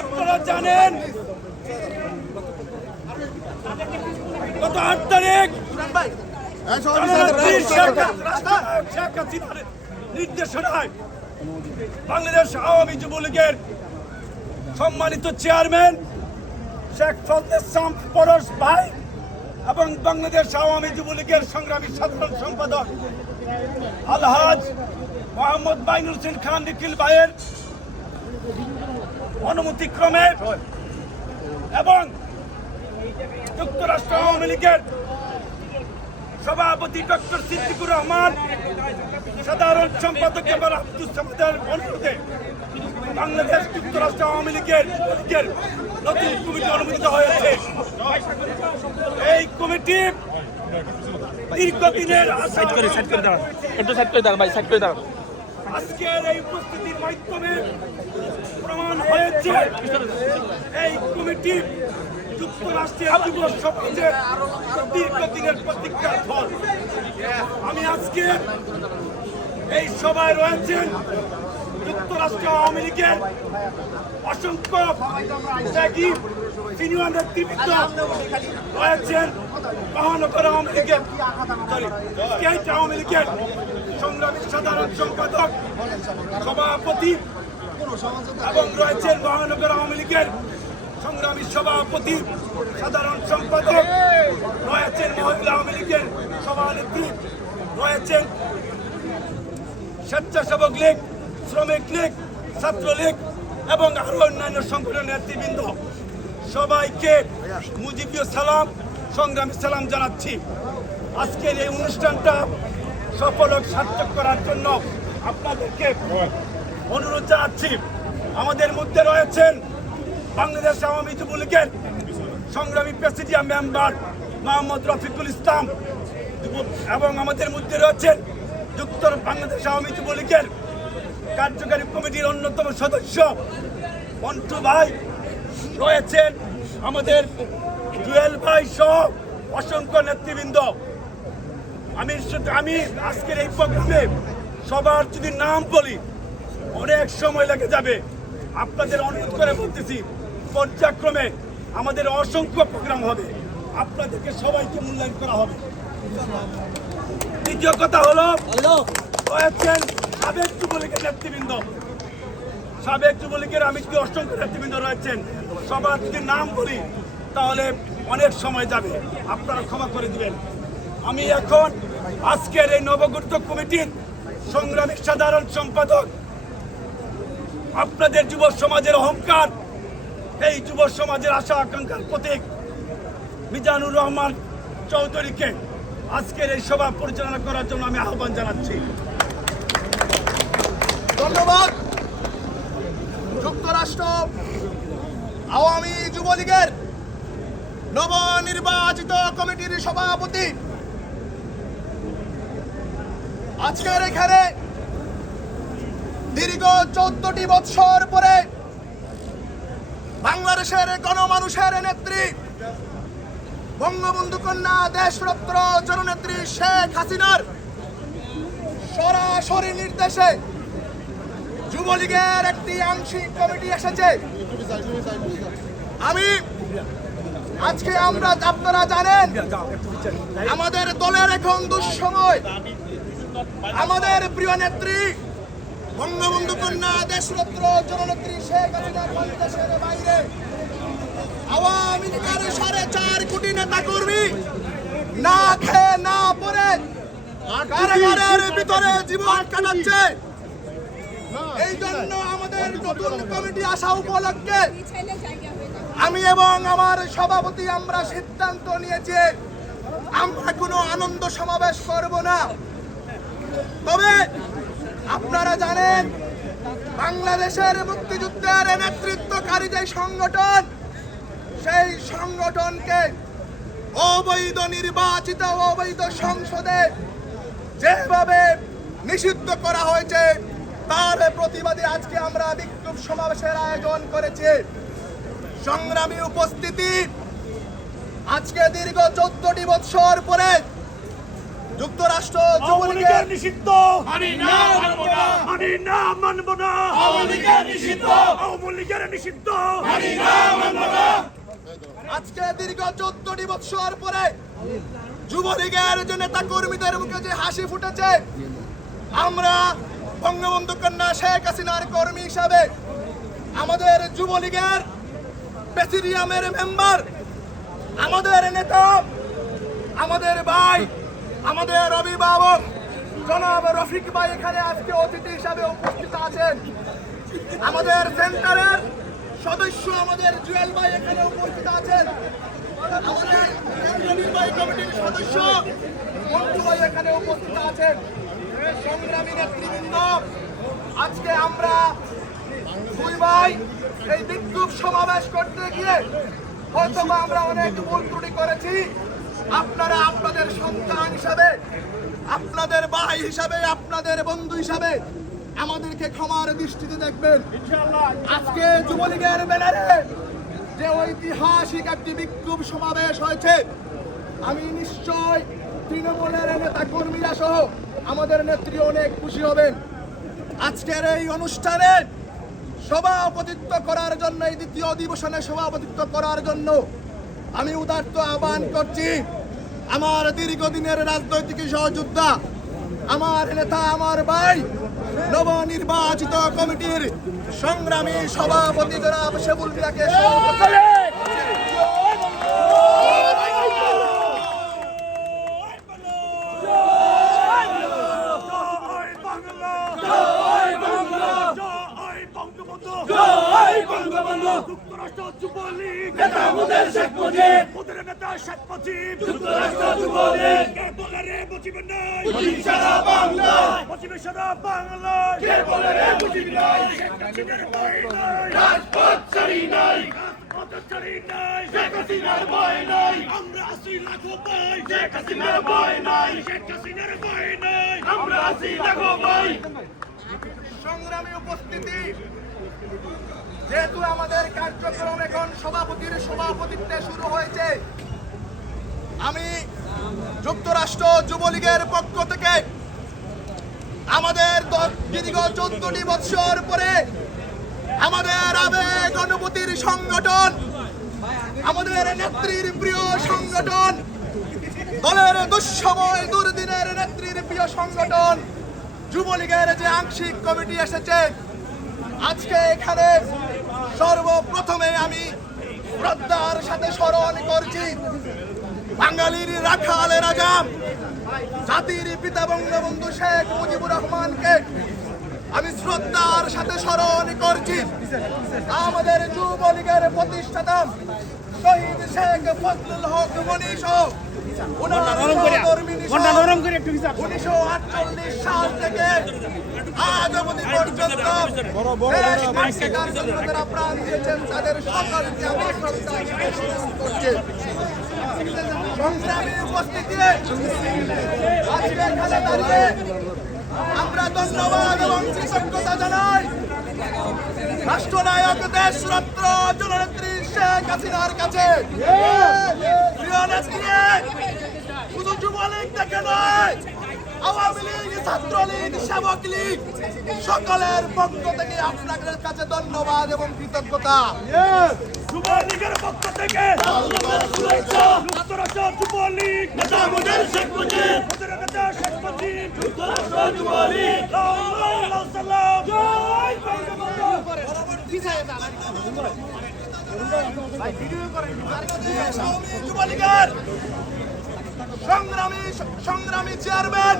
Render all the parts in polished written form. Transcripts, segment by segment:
আপনারা জানেন গত ৮ তারিখ নির্দেশনায় বাংলাদেশ আওয়ামী যুবলীগের সম্মানিত চেয়ারম্যান শেখ ফজলে পরশ ভাই এবং বাংলাদেশ আওয়ামী যুবলীগের সংগ্রামী সাধারণ সম্পাদক আলহাজ মোহাম্মদ বাইনুল হোসেন খান নিখিল ভাইয়ের অনুমতিক্রমে এবং যুক্তরাষ্ট্র আওয়ামী লীগের সভাপতি ডক্টর সিদ্দিকুর রহমান, সাধারণ সম্পাদক এবার আব্দুল সামাদের অনুরোধে বাংলাদেশ যুক্তরাষ্ট্র আওয়ামী লীগের নতুন কমিটি অনুমোদিত হয়েছে। এই কমিটি দীর্ঘদিনের আজকের এই উপস্থিতির মাধ্যমে প্রমাণ হয়েছে এই কমিটি যুক্তরাষ্ট্রের যুব সমাজের দীর্ঘদিনের প্রতীক্ষার ফল। আমি আজকে এই সভায় রয়েছেন যুক্তরাষ্ট্র আওয়ামী লীগের অসংখ্য ত্যাগী সিনিয়র নেতৃবৃন্দ রয়েছেন, মহানগর আওয়ামী লীগের আওয়ামী লীগের সংগ্রামী সাধারণ সম্পাদক সভাপতি এবং রয়েছেন মহানগর আওয়ামী লীগের সংগ্রামী সভাপতি সাধারণ সম্পাদক, রয়েছেন মহিলা আওয়ামী লীগের সভানেত্রী, রয়েছেন স্বেচ্ছাসেবক লীগ, শ্রমিক লীগ, ছাত্রলীগ এবং আরো অন্যান্য সংগঠনের নেতৃবৃন্দ, সবাইকে মুজিবীয় সালাম, সংগ্রামী সালাম জানাচ্ছি। আজকের এই অনুষ্ঠানটা সফল ও সার্থক করার জন্য আপনাদেরকে অনুরোধ জানাচ্ছি। আমাদের মধ্যে রয়েছেন বাংলাদেশ আওয়ামী যুবলীগের সংগ্রামী প্রেসিডিয়াম মেম্বার মোহাম্মদ রফিকুল ইসলাম এবং আমাদের মধ্যে রয়েছেন বাংলাদেশ আওয়ামী যুবলীগের কার্যকারী কমিটির অন্যতম সদস্য মন্টু ভাই, রয়েছেন আমাদের জুয়েল ভাই সহ অসংখ্য নেতৃবৃন্দ। আমি আজকের এই প্রোগ্রামে সবার যদি নাম বলি অনেক সময় লেগে যাবে। আপনাদের অনুরোধ করে বলতেছি, পর্যায়ক্রমে আমাদের অসংখ্য প্রোগ্রাম হবে, আপনাদেরকে সবাইকে মূল্যায়ন করা হবে। দ্বিতীয় কথা হলো রয়েছেন সাবেক যুবলীগের নেতৃবৃন্দ, সাবেক যুবলীগের আমি যদি অসংখ্য নেতৃবৃন্দ রয়েছেন, সবার যদি নাম বলি তাহলে অনেক সময় যাবে, আপনারা ক্ষমা করে দিবেন। আমি এখন আজকের এই নবগঠিত কমিটির সংগ্রামী সাধারণ সম্পাদক, আপনাদের যুব সমাজের অহংকার, এই যুব সমাজের আশা আকাঙ্ক্ষার প্রতীক মিজানুর রহমান চৌধুরীকে আজকের এই সভা পরিচালনা করার জন্য আমি আহ্বান জানাচ্ছি। ধন্যবাদ। যুক্তরাষ্ট্র আওয়ামী যুবলীগের নবনির্বাচিত কমিটির সভাপতি আজকের এখানে দীর্ঘ 14টি বৎসর পরে বাংলাদেশের গণমানুষের নেত্রী বঙ্গবন্ধু কন্যা দেশরত্ন জননেত্রী শেখ হাসিনার সরাসরি নির্দেশে যুবলীগের একটি আংশিক কমিটি এসেছে। আজকে আপনারা জানেন আমাদের দলের এখন দুঃসময়, আমাদের প্রিয় নেত্রী বঙ্গবন্ধু কন্যা দেশরত্ন জননেত্রী শেখ হাসিনা বাংলাদেশের বাইরে আওয়ামী লীগের 4.5 কোটি নেতা কর্মী না খেয়ে না পরে কারাগারের ভিতরে জীবন কাটাচ্ছে। এই জন্য আমাদের নতুন কমিটি আসা উপলক্ষে আমি এবং আমার সভাপতি আমরা সিদ্ধান্ত নিয়েছি আমরা কোনো আনন্দ সমাবেশ করব না। তবে আপনারা জানেন বাংলাদেশের মুক্তিযুদ্ধের নেতৃত্বকারী যে সংগঠন, সেই সংগঠনকে অবৈধ নির্বাচিত অবৈধ সংসদে যেভাবে নিষিদ্ধ করা হয়েছে তার প্রতিবাদে আজকে আমরা বিক্ষোভ সমাবেশের আয়োজন করেছি। সংগ্রামী উপস্থিতি, আজকে দীর্ঘ 14টি বছর পরে যুক্তরাষ্ট্র যুবলীগের নিষিদ্ধ মানি না মানব না আওয়ামী লীগের নিষিদ্ধ মানি না মানব না। আজকে দীর্ঘ 14টি বছর পরে যুবলীগের যে নেতা কর্মীদের মুখে যে হাসি ফুটেছে, আমরা বঙ্গবন্ধু কন্যা শেখ হাসিনার কর্মী হিসাবে আমাদের যুবলীগের প্রেসিডিয়ামের মেম্বার, আমাদের নেতা, আমাদের ভাই, আমাদের অভিভাবক জনাব রফিক ভাই এখানে আজকে অতিথি হিসাবে উপস্থিত আছেন। আমাদের সেন্টারের সদস্য আমাদের জুয়েল ভাই এখানে উপস্থিত আছেন। আমাদের নির্বাহী কমিটির সদস্য মন্টু ভাই এখানে উপস্থিত আছেন। সংগ্রামী নেতৃবৃন্দ, আজকে আমরা দুই ভাই এই বিক্ষোভ সমাবেশ করতে গিয়ে হয়তো আমরা অনেক ভুল ত্রুটি করেছি। আপনারা আপনাদের সন্তান হিসাবে, আপনাদের ভাই হিসাবে, আপনাদের বন্ধু হিসাবে আমাদেরকে ক্ষমার দৃষ্টিতে দেখবেন। আজকে যুবলীগের ব্যানারে যে ঐতিহাসিক একটি বিক্ষোভ সমাবেশ হয়েছে, আমি নিশ্চয় তৃণমূলের নেতা কর্মীরা সহ আমাদের নেত্রী অনেক খুশি হবেন। আজকের এই অনুষ্ঠানে সভাপতিত্ব করার জন্য, এই দ্বিতীয় অধিবেশনে সভাপতিত্ব করার জন্য আমি উদাত্ত আহ্বান করছি আমার দীর্ঘদিনের রাজনৈতিক সহযোদ্ধা, আমার নেতা, আমার ভাই, নবনির্বাচিত কমিটির সংগ্রামী সভাপতি জনাব শেবুল মিয়াকে যুক্তরাষ্ট্র যুবলীগ নেতা মোদের শেখ মুজিব, মোদের নেতা শেখ মুজিব, যুক্তরাষ্ট্র যুবলীগ কে বলে রে মুজিব নাই, মুজিব সারা বাংলায়, মুজিব সারা বাংলায়, কে বলে রে মুজিব নাই, শেখ হাসিনার ভয় নাই, রাজপথ ছাড়ি নাই, রাজপথ ছাড়ি নাই, শেখ হাসিনার ভয় নাই, আমরা আসি লাখো ভাই, শেখ হাসিনার ভয় নাই, শেখ হাসিনার ভয় নাই, আমরা আসি লাখো ভাই। সংগ্রামী উপস্থিতি, যেহেতু আমাদের কার্যক্রম এখন সভাপতির সভাপতিত্বে শুরু হয়েছে, আমি যুক্তরাষ্ট্র যুবলীগের পক্ষ থেকে আমাদের দীর্ঘ 14টি বছর পরে আমাদের আবেগ অনুভূতির সংগঠন, আমাদের নেত্রীর প্রিয় সংগঠন, দলের দুঃসময় দুর্দিনের নেত্রীর প্রিয় সংগঠন যুবলীগের যে আংশিক কমিটি এসেছে, আজকে এখানে সর্বপ্রথমে আমি শ্রদ্ধার সাথে স্মরণ করছি বাঙালির রাখালের আগাম জাতির পিতা বঙ্গবন্ধু শেখ মুজিবুর রহমানকে আমি শ্রদ্ধার সাথে স্মরণ করছি। আমাদের যুবলীগের প্রতিষ্ঠাতা শহীদ শেখ ফজলুল হক মনীষ 1948 সাল থেকে আজ অবধি পর্যন্ত তারা প্রাণ দিয়েছেন, তাদের সকলকে আমি শ্রদ্ধা স্মরণ করছি। সংগ্রামী উপস্থিতি, আজকে এখানে দাঁড়িয়ে আমরা ধন্যবাদ এবং কৃতজ্ঞতা জানাই রাষ্ট্রনায়ক দেশরত্ন জননেত্রী শেখ হাসিনার কাছে। প্রিয় নেত্রী, শুধু যুবলীগ থেকে নয়, আওয়ামী লীগ, ছাত্রলীগ, সেবক লীগ সকলের পক্ষ থেকে আপনাদের কাছে ধন্যবাদ এবং কৃতজ্ঞতা। যুবলীগের পক্ষ থেকে যুক্তরাষ্ট্র যুবলীগ নেতা মোদের শেখ মুজিব, খালেদা শেখ মুজিব যুক্তরাষ্ট্র যুবলীগ আল্লাহু সাল্লাম জয় বঙ্গবন্ধু যুবলীগের সংগ্রামী চেয়ারম্যান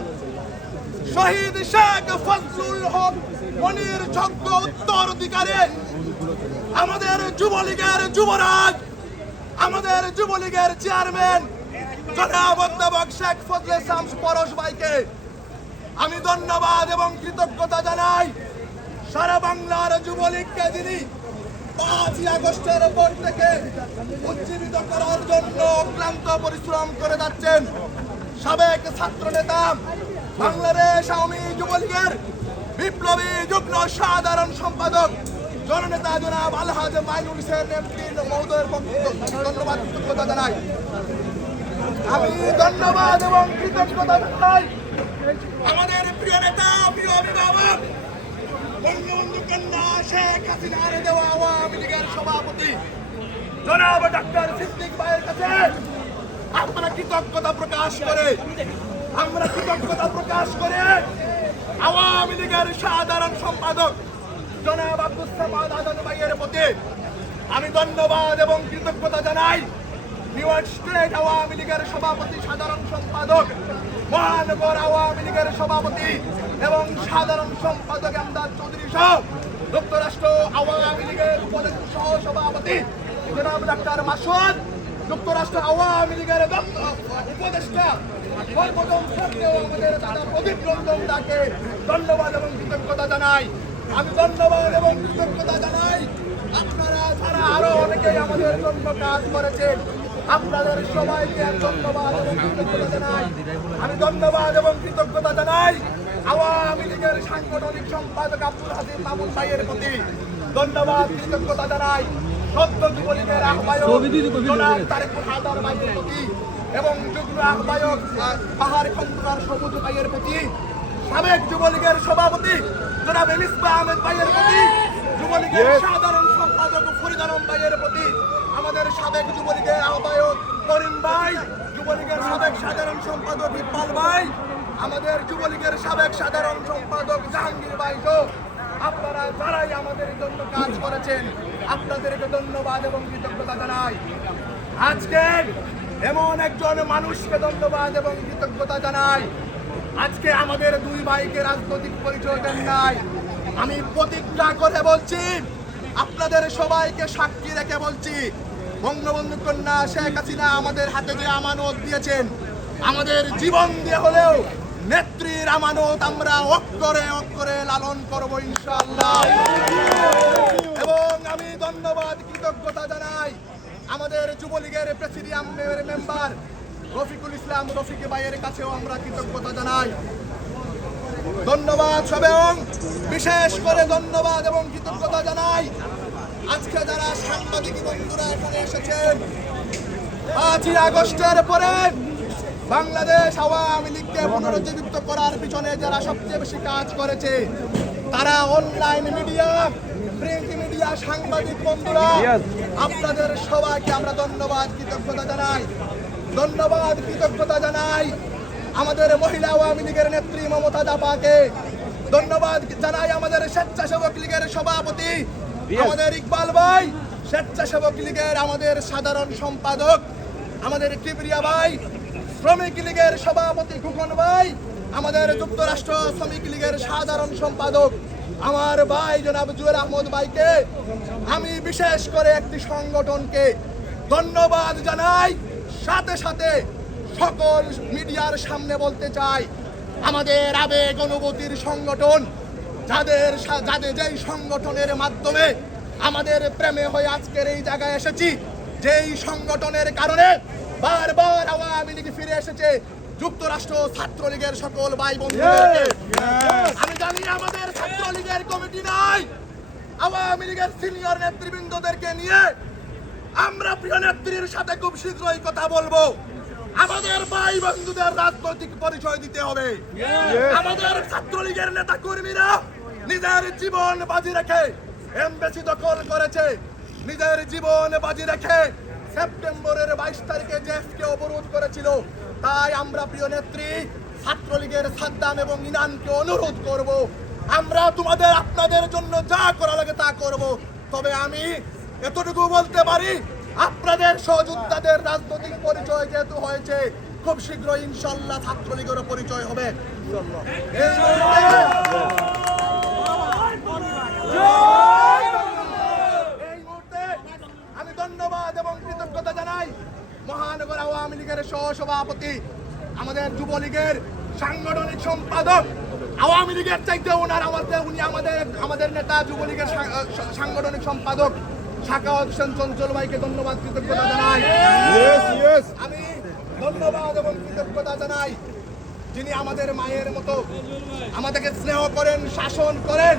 শহীদ শেখ ফজলুল হক মনির যোগ্য উত্তরাধিকারী আমাদের যুবলীগের যুবরাজ আমাদের যুবলীগের চেয়ারম্যান জনাব অধ্যাপক শেখ ফজলে শামস পরশ ভাইকে আমি ধন্যবাদ এবং কৃতজ্ঞতা জানাই। সারা বাংলার যুবলীগকে যিনি 5ই আগস্টের পর থেকে উজ্জীবিত করার জন্য অক্লান্ত পরিশ্রম করে যাচ্ছেন সাবেক ছাত্র নেতা বাংলাদেশ আওয়ামী যুবলীগের বিপ্লবী যুগ্ম সাধারণ সম্পাদক জননেতা জনাব আলহাজ মাইনুল হোসেন এমপি মহোদয়ের পক্ষে ধন্যবাদ কৃতজ্ঞতা জানাই। আমি ধন্যবাদ এবং কৃতজ্ঞতা জানাই আমাদের প্রিয় নেতা প্রিয় অভিভাবক বঙ্গবন্ধু কন্যা শেখ হাসিনার দেওয়া আওয়ামী লীগের সভাপতি জনাব ডাক্তার সিদ্দিক ভাইয়ের কাছে আমরা কৃতজ্ঞতা প্রকাশ করে আওয়ামী লীগের সাধারণ সম্পাদক জনাব আব্দুস সামাদ আজাদ ভাইয়ের প্রতি আমি ধন্যবাদ এবং কৃতজ্ঞতা জানাই। নিউ ইয়র্ক স্টেট আওয়ামী লীগের সভাপতি সাধারণ সম্পাদক মহানগর আওয়ামী লীগের সভাপতি এবং সাধারণ সম্পাদক আমদাদ চৌধুরী সহ যুক্তরাষ্ট্র আওয়ামী লীগের উপদেষ্টা সহ সভাপতি জনাব ডাক্তার মাসুদ যুক্তরাষ্ট্র আওয়ামী লীগের উপদেষ্টা সর্বপ্রথম আমাদের দাদা প্রদীপ রঞ্জন দাকে ধন্যবাদ এবং কৃতজ্ঞতা জানাই। আমি ধন্যবাদ এবং কৃতজ্ঞতা জানাই আপনারা যারা আরো অনেকেই আমাদের জন্য কাজ করেছেন আপনাদের সবাইকে ধন্যবাদ এবং কৃতজ্ঞতা জানাই। আমি ধন্যবাদ এবং কৃতজ্ঞতা জানাই আওয়ামী লীগের সাংগঠনিক সম্পাদক আব্দুল হাসিম মামুন ভাইয়ের প্রতি ধন্যবাদ কৃতজ্ঞতা জানাই। সদ্য যুবলীগের আহ্বায়ক জনাব তারেকুল হায়দার ভাইয়ের প্রতি এবং যুগ্ম আহ্বায়ক পাহাড় খন্দকার সবুজ ভাইয়ের প্রতি সাবেক যুবলীগের সভাপতি জনাব মিসবাহ আহমেদ ভাইয়ের প্রতি যুবলীগের সাধারণ সম্পাদক ফরিদ আলম ভাইয়ের প্রতি আমাদের সাবেক যুবলীগের আহ্বায়ক করিম ভাই যুবলীগের সাবেক সাধারণ সম্পাদক ইকবাল ভাই আমাদের যুবলীগের সাবেক সাধারণ সম্পাদক জাহাঙ্গীর ভাই আপনারা যারাই আমাদের জন্য কাজ করেছেন আপনাদেরকে ধন্যবাদ এবং কৃতজ্ঞতা জানাই। আজকে এমন একজন মানুষকে ধন্যবাদ এবং কৃতজ্ঞতা জানাই আজকে আমাদের দুই ভাইকে রাজনৈতিক পরিচয় দেন নাই। আমি প্রতিজ্ঞা করে বলছি আপনাদের সবাইকে সাক্ষী রেখে বলছি বঙ্গবন্ধু কন্যা শেখ হাসিনা আমাদের হাতে যে আমানত দিয়েছেন আমাদের জীবন দিয়ে হলেও নেত্রীর আমানত আমরা অক্ষরে অক্ষরে লালন করব ইনশাআল্লাহ। এবং আমি ধন্যবাদ কৃতজ্ঞতা জানাই আমাদের যুবলীগের প্রেসিডিয়াম মেম্বার রফিকুল ইসলাম রফিক ভাইয়ের কাছেও আমরা কৃতজ্ঞতা জানাই। ধন্যবাদ এবং বিশেষ করে ধন্যবাদ এবং কৃতজ্ঞতা জানাই আজকে যারা সাংবাদিক বন্ধুরা এখানে এসেছেন 5ই আগস্টের পরে বাংলাদেশ আওয়ামী লীগকে পুনরুজ্জীবিত করার পিছনে যারা সবচেয়ে বেশি কাজ করেছে তারা অনলাইন মিডিয়া প্রিন্ট মিডিয়া সাংবাদিক বন্ধুরা আপনাদের সবাইকে আমরা ধন্যবাদ কৃতজ্ঞতা জানাই। ধন্যবাদ কৃতজ্ঞতা জানাই আমাদের মহিলা আওয়ামী লীগের নেত্রী মমতা জাপাকে ধন্যবাদ জানাই আমাদের স্বেচ্ছাসেবক লীগের সভাপতি আমাদের ইকবাল ভাই স্বেচ্ছাসেবক লীগের আমাদের সাধারণ সম্পাদক আমাদের কিবরিয়া ভাই শ্রমিক লীগের সভাপতি খুকন ভাই আমাদের যুক্তরাষ্ট্র শ্রমিক লীগের সাধারণ সম্পাদক আমার ভাই জনাব জুয়েল আহমদ ভাইকে আমি বিশেষ করে একটি সংগঠনকে ধন্যবাদ জানাই। সাথে সাথে সকল মিডিয়ার সামনে বলতে চাই আমাদের আবেগ অনুভূতির সংগঠন যাদের যেই সংগঠনের মাধ্যমে আমাদের প্রেমে হয়ে আজকের এই জায়গায় এসেছি যেই সংগঠনের কারণে বারবার আওয়ামী লীগ ফিরে এসেছে যুক্তরাষ্ট্র ছাত্রলীগের সকল ভাই বন্ধুদেরকে আমি জানি আমাদের ছাত্রলীগের কমিটি নাই আওয়ামী লীগের সিনিয়র নেতৃবৃন্দদেরকে নিয়ে আমরা প্রিয় নেত্রীর সাথে খুব শীঘ্রই কথা বলবো। আমাদের ভাই বন্ধুদের রাজনৈতিক পরিচয় দিতে হবে। আমাদের ছাত্রলীগের নেতা কর্মীরা নিজের জীবন বাজি রেখে এমবেসি দখল করেছে নিজের জীবন বাজি রেখে সেপ্টেম্বরের 22 তারিখে জেএফকে অবরোধ করেছিল। তাই আমরা প্রিয় নেত্রী ছাত্রলীগের সাদ্দাম এবং ইনানকে অনুরোধ করব, আমরা আপনাদের জন্য যা করা লাগে তা করব। তবে আমি এতটুকু বলতে পারি, আপনাদের সহযোদ্ধাদের রাজনৈতিক পরিচয় যেহেতু হয়েছে, খুব শীঘ্রই ইনশাল্লাহ ছাত্রলীগেরও পরিচয় হবে। এই মুহূর্তে আমি ধন্যবাদ এবং কৃতজ্ঞতা জানাই মহানগর আওয়ামী লীগের সহসভাপতি, আমাদের যুবলীগের সাংগঠনিক সম্পাদক, আওয়ামী লীগের চাইতে উনি আমাদের নেতা, যুবলীগের সাংগঠনিক সম্পাদক সাখাওয়াত হোসেন চঞ্চল ভাইকে ধন্যবাদ কৃতজ্ঞতা জানাই। আমি ধন্যবাদ এবং কৃতজ্ঞতা জানাই যিনি আমাদের মায়ের মতো আমাদেরকে স্নেহ করেন, শাসন করেন,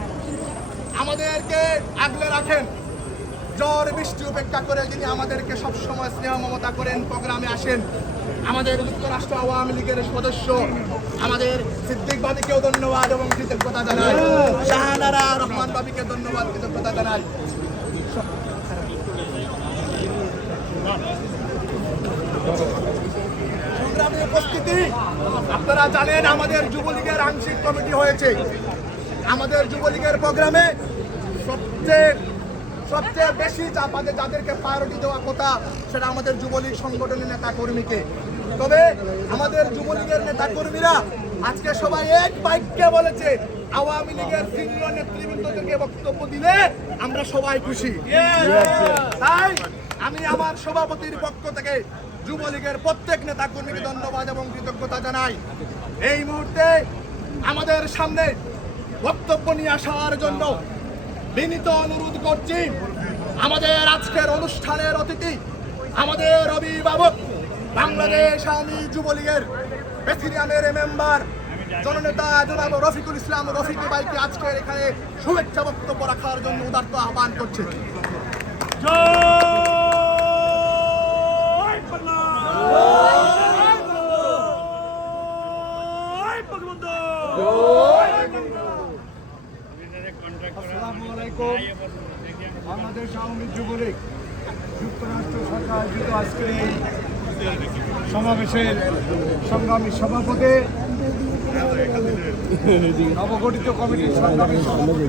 আমাদেরকে আগলে রাখেন। ঝড় বৃষ্টি উপেক্ষা করে যিনি আমাদেরকে সবসময় স্নেহ মমতা করেন, প্রোগ্রামে আসেন। আমাদের যুক্তরাষ্ট্র আওয়ামী লীগের সদস্য আমাদের সিদ্দিক ভাবিকেও ধন্যবাদ এবং কৃতজ্ঞতা জানাই। শাহানারা রহমান ভাবিকে ধন্যবাদ কৃতজ্ঞতা জানাই। সংগ্রামী উপস্থিতি, আপনারা জানেন আমাদের যুবলীগের আংশিক কমিটি হয়েছে। আমাদের যুবলীগের প্রোগ্রামে সবচেয়ে বেশি যাদেরকে প্রায়োরিটি দেওয়া কথা সেটা আমাদের যুবলীগ সংগঠনের নেতা কর্মীকে। তবে আমাদের যুবলীগের নেতা কর্মীরা আজকে সবাই এক বাক্যে বলেছে, আওয়ামী লীগের সিনিয়র নেতৃবৃন্দদেরকে বক্তব্য দিলে আমরা সবাই খুশি। তাই আমি আমার সভাপতির পক্ষ থেকে যুবলীগের প্রত্যেক নেতা কর্মীকে ধন্যবাদ এবং কৃতজ্ঞতা জানাই। এই মুহূর্তে আমাদের সামনে বক্তব্য নিয়ে আসার জন্য বিনীত অনুরোধ করছি আমাদের আজকের অনুষ্ঠানের অতিথি, আমাদের অভিভাবক, বাংলাদেশ আওয়ামী যুবলীগের প্রেসিডিয়ামের মেম্বার জননেতা জনাব রফিকুল ইসলাম রফিক ভাইকে আজকের এখানে শুভেচ্ছা বক্তব্য রাখার জন্য উদারত আহ্বান করছে। আসসালামু আলাইকুম। বাংলাদেশ আওয়ামী যুবলীগ যুক্তরাষ্ট্র শাখা আয়োজিত আজকের এই সমাবেশের সংগ্রামী সভাপতি, নবগঠিত কমিটির সংগ্রামী সভাপতি